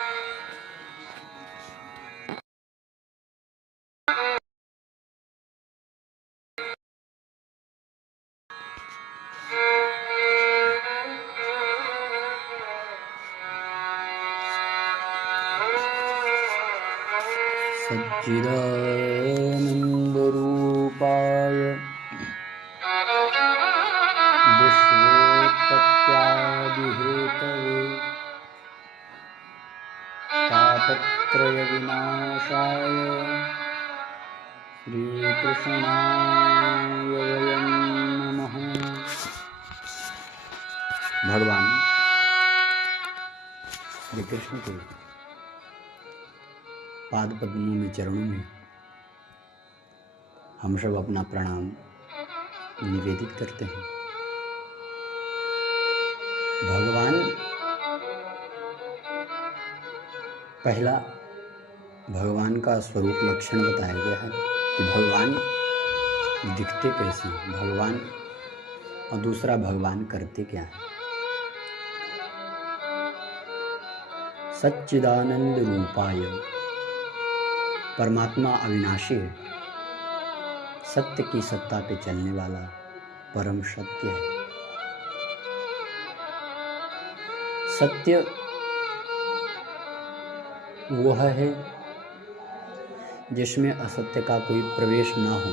सच्चिदानन्दरूपाय विश्वोत्पत्त्यादिहेतवे तापत्रयविनाशाय श्रीकृष्णाय वयं नमः। भगवान श्री कृष्ण के पाद पद्मों में, चरणों में हम सब अपना प्रणाम निवेदित करते हैं। भगवान पहला भगवान का स्वरूप लक्षण बताया गया है कि भगवान दिखते कैसे हैं भगवान, और दूसरा भगवान करते क्या हैं। सच्चिदानंद रूपाय, परमात्मा अविनाशी है, सत्य की सत्ता पे चलने वाला परम सत्य है। सत्य वह है जिसमें असत्य का कोई प्रवेश ना हो।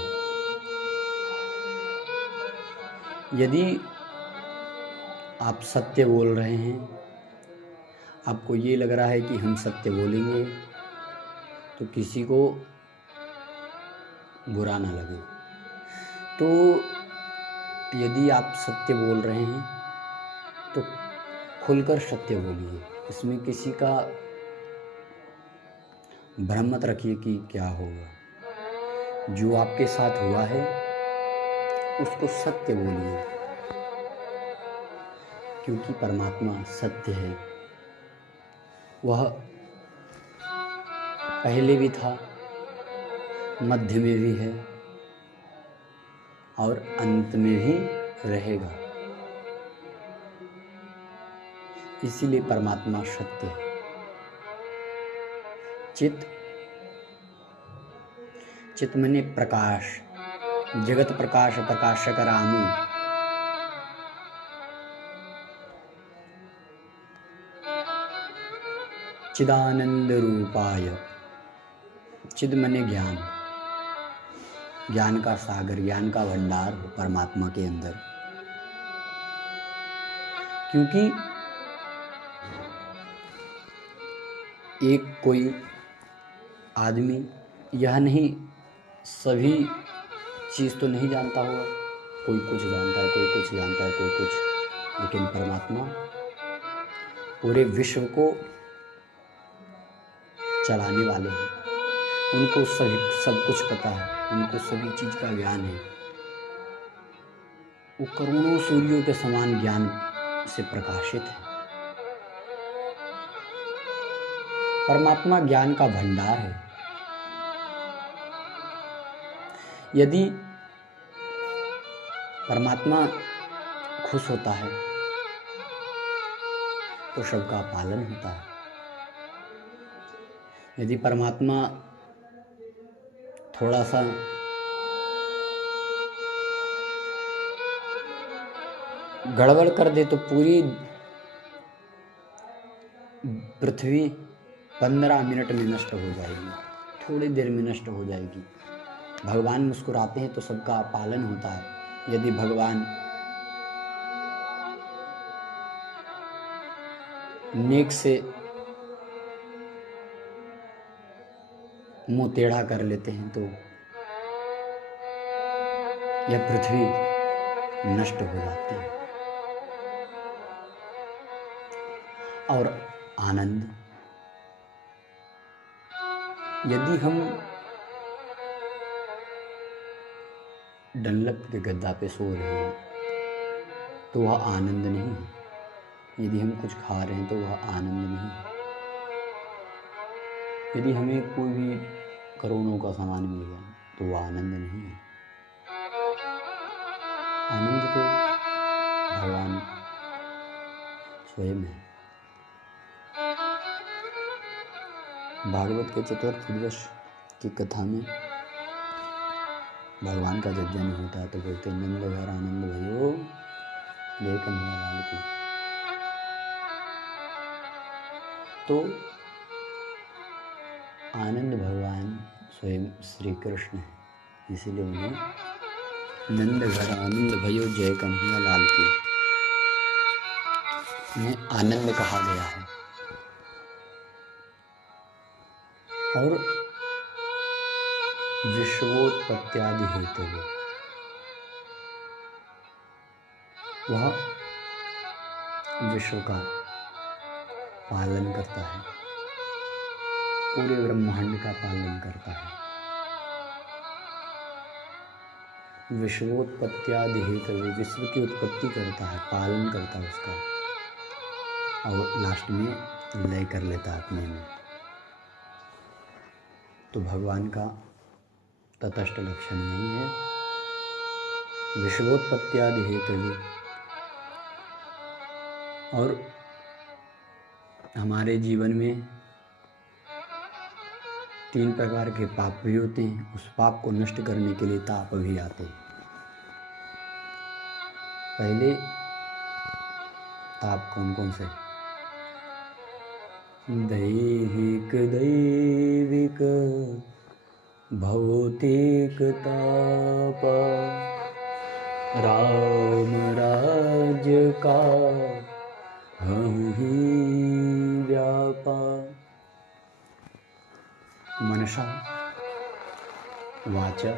यदि आप सत्य बोल रहे हैं, आपको ये लग रहा है कि हम सत्य बोलेंगे तो किसी को बुरा ना लगे, तो यदि आप सत्य बोल रहे हैं तो खुलकर सत्य बोलिए। इसमें किसी का भ्रम मत रखिए कि क्या होगा। जो आपके साथ हुआ है उसको सत्य बोलिए, क्योंकि परमात्मा सत्य है। वह पहले भी था, मध्य में भी है और अंत में भी रहेगा। इसीलिए परमात्मा सत्य है। चित मने प्रकाश, जगत प्रकाश प्रकाशक रामू। चिदानंद रूपाय, चिद मने ज्ञान, ज्ञान का सागर, ज्ञान का भंडार हो परमात्मा के अंदर। क्योंकि एक कोई आदमी यह नहीं सभी चीज़ तो नहीं जानता होगा, कोई कुछ जानता है, कोई कुछ जानता है, कोई कुछ, लेकिन परमात्मा पूरे विश्व को चलाने वाले हैं। उनको सब कुछ पता है, उनको सभी चीज़ का ज्ञान है। वो करोड़ों सूर्यों के समान ज्ञान से प्रकाशित है। परमात्मा ज्ञान का भंडार है। यदि परमात्मा खुश होता है तो सबका पालन होता है। यदि परमात्मा थोड़ा सा गड़बड़ कर दे तो पूरी पृथ्वी 15 मिनट में नष्ट हो जाएगी, थोड़ी देर में नष्ट हो जाएगी। भगवान मुस्कुराते हैं तो सबका पालन होता है। यदि भगवान नेक से मुंह टेढ़ा कर लेते हैं तो यह पृथ्वी नष्ट हो जाती है। और आनंद, यदि हम डंलप के गद्दा पे सो रहे हैं तो वह आनंद नहीं है। यदि हम कुछ खा रहे हैं तो वह आनंद नहीं है। यदि हमें कोई भी करोड़ों का सामान मिल गया तो वह आनंद नहीं है। आनंद तो भगवान स्वयं है। भागवत के चतुर्थ दिवस की कथा में भगवान का जब जन्म होता है तो बोलते हैं नंद घर आनंद भयो जय कन्हैया लाल की। तो आनंद भगवान स्वयं श्री कृष्ण है, इसीलिए उन्हें नंद घर आनंद भयो जय कन्हैया लाल की उन्हें आनंद कहा गया है। और विश्वोत्पत्त्यादि हेतु वह विश्व का पालन करता है, पूरे ब्रह्मांड का पालन करता है। विश्वोत्पत्त्यादि हेतु विश्व की उत्पत्ति करता है, पालन करता है उसका, और लास्ट में लय कर लेता है अपने में। तो भगवान का तटस्थ लक्षण नहीं है। विश्वोत्पत्त्यादि हेतु और हमारे जीवन में 3 प्रकार के पाप भी होते हैं। उस पाप को नष्ट करने के लिए ताप भी आते हैं। पहले ताप कौन कौन से? दैहिक दैविक भौतिक ताप, राम राज्य का हहि व्यापा, मनसा वाचा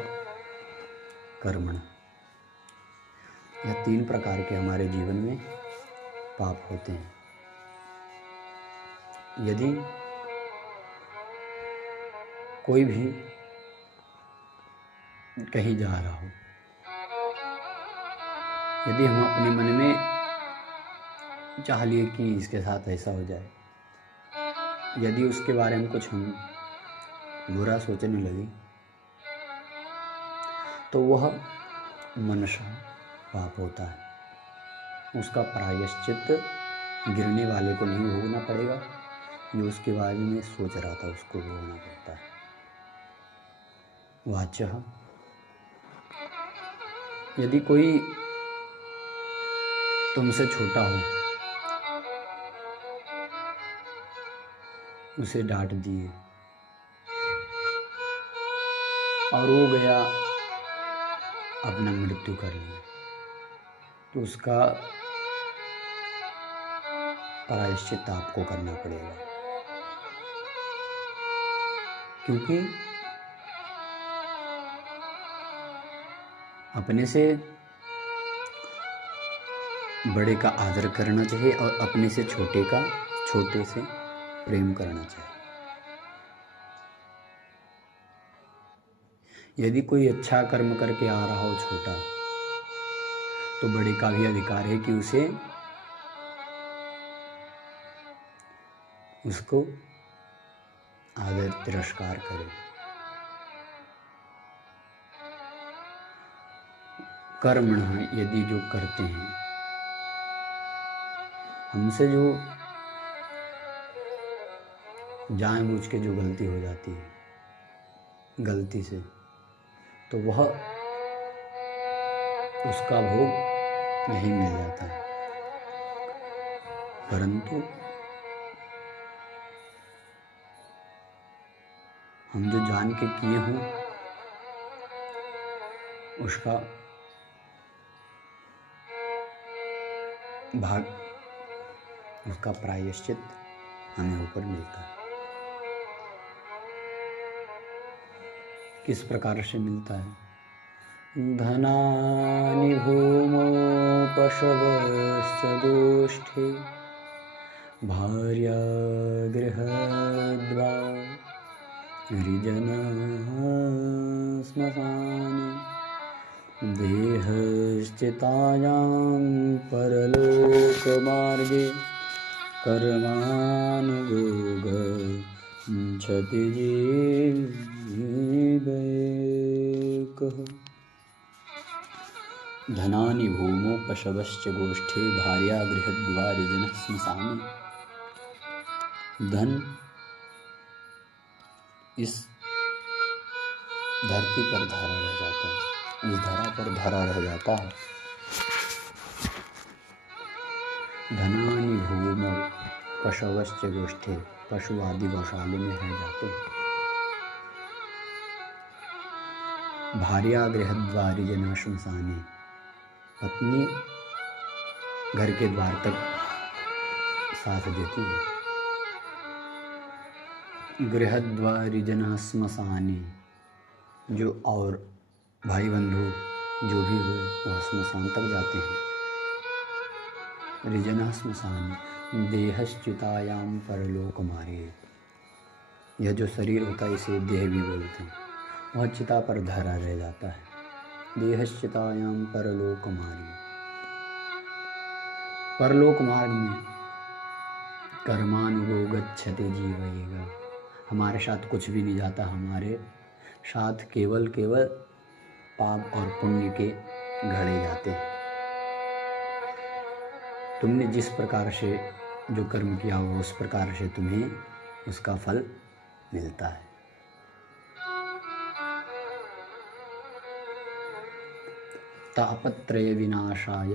कर्मण। यह 3 प्रकार के हमारे जीवन में पाप होते हैं। यदि कोई भी कहीं जा रहा हो, यदि हम अपने मन में चाह लिए कि इसके साथ ऐसा हो जाए, यदि उसके बारे में कुछ हम बुरा सोचने लगे, तो वह मनसा पाप होता है। उसका प्रायश्चित गिरने वाले को नहीं भोगना पड़ेगा, जो उसके बारे में सोच रहा था उसको भोगना पड़ता है। वाचः, यदि कोई तुमसे छोटा हो, उसे डांट दिए और वो गया अपना मृत्यु कर लिया, तो उसका प्रायश्चित आपको करना पड़ेगा। क्योंकि अपने से बड़े का आदर करना चाहिए और अपने से छोटे का छोटे से प्रेम करना चाहिए। यदि कोई अच्छा कर्म करके आ रहा हो छोटा, तो बड़े का भी अधिकार है कि उसको आदर तिरस्कार करे। कर्म यदि जो करते हैं, हमसे जो जानबूझ के जो गलती हो जाती है, गलती से, तो वह उसका भोग नहीं मिल जाता है। परंतु हम जो जान के किए हों, उसका भाग, उसका प्रायश्चित हमें ऊपर मिलता है। किस प्रकार से मिलता है? धनानि भूमौ पशवश्च गोष्ठे, भार्या गृहद्वार हरिजनः श्मशाने, देहश्चितायां परलोकमार्गे, कर्मानुगोग क्षति जीवैकः। धनानि भूमौ पशवश्च गोष्ठे, भार्या गृहद्वार हरिजनः श्मशाने। धन इस धरती पर धरा रह जाता है, इस धरा पर धरा रह जाता है। धनानि भूमौ पशवश्च गोष्ठे, पशु आदि गौशाले में रह जाते हैं। भार्या गृहद्वारि जना श्मशाने, पत्नी घर के द्वार तक साथ देती है। गृहद्वारि जना श्मशाने, जो और भाई बंधु जो भी हुए वह श्मशान तक जाते हैं। रिजना श्मशान देहश्चितायाम परलोक मार्गे, यह जो शरीर होता है इसे देह भी बोलते हैं, वह चिता पर धरा रह जाता है। देहश्चितायाम परलोक मार्गे, परलोक मार्ग में कर्मानुगो गच्छते जीवयेगा, हमारे साथ कुछ भी नहीं जाता, हमारे साथ केवल पाप और पुण्य के घड़े जाते हैं। तुमने जिस प्रकार से जो कर्म किया हो उस प्रकार से तुम्हें उसका फल मिलता है। तापत्रय विनाशाय